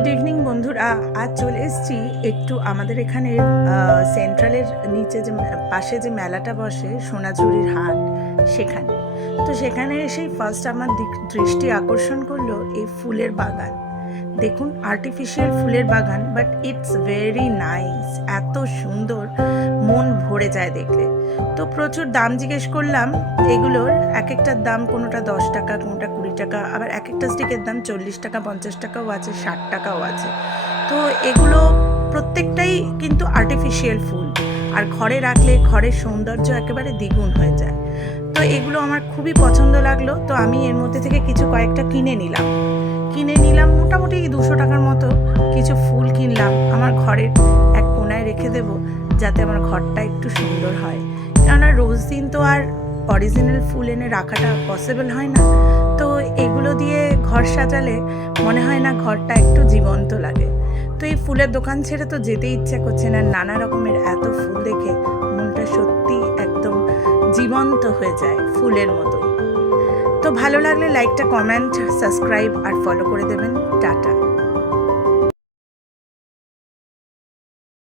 Good evening বন্ধুরা। আজ চলে এসেছি একটু আমাদের এখানে সেন্ট্রালের নিচে যে পাশে যে মেলাটা বসে সোনাঝুরির হাট, সেখানে। তো সেখানে এসেই ফার্স্ট আমার দৃষ্টি আকর্ষণ করলো এই ফুলের বাগান। দেখুন, আর্টিফিশিয়াল ফুলের বাগান, বাট ইটস ভেরি নাইস। এত সুন্দর, মন ভরে যায় দেখলে। তো প্রচুর দাম জিজ্ঞেস করলাম এগুলোর। এক একটার দাম কোনোটা 10 টাকা, কোনোটা 20 টাকা, আবার এক একটা স্টিকের দাম 40 টাকা, 50 টাকাও আছে, 60 টাকাও আছে। তো এগুলো প্রত্যেকটাই কিন্তু আর্টিফিশিয়াল ফুল, আর ঘরে রাখলে ঘরের সৌন্দর্য একেবারে দ্বিগুণ হয়ে যায়। তো এগুলো আমার খুবই পছন্দ লাগলো। তো আমি এর মধ্যে থেকে কয়েকটা কিনে নিলাম মোটামুটি 200 টাকার মতো কিছু ফুল কিনলাম। আমার ঘরের এক কোনায় রেখে দেব, যাতে আমার ঘরটা একটু সুন্দর হয়। কেননা রোজ দিন তো আর অরিজিনাল ফুল এনে রাখাটা পসিবল হয় না। তো এগুলো দিয়ে ঘর সাজালে মনে হয় না ঘরটা একটু জীবন্ত লাগে। তো এই ফুলের দোকান ছেড়ে তো যেতে ইচ্ছে করছে না। নানা রকমের এত ফুল দেখে মনটা সত্যি একদম জীবন্ত হয়ে যায়, ফুলের মতোই। তো ভালো লাগলে লাইকটা, কমেন্ট, সাবস্ক্রাইব আর ফলো করে দেবেন। টাটা।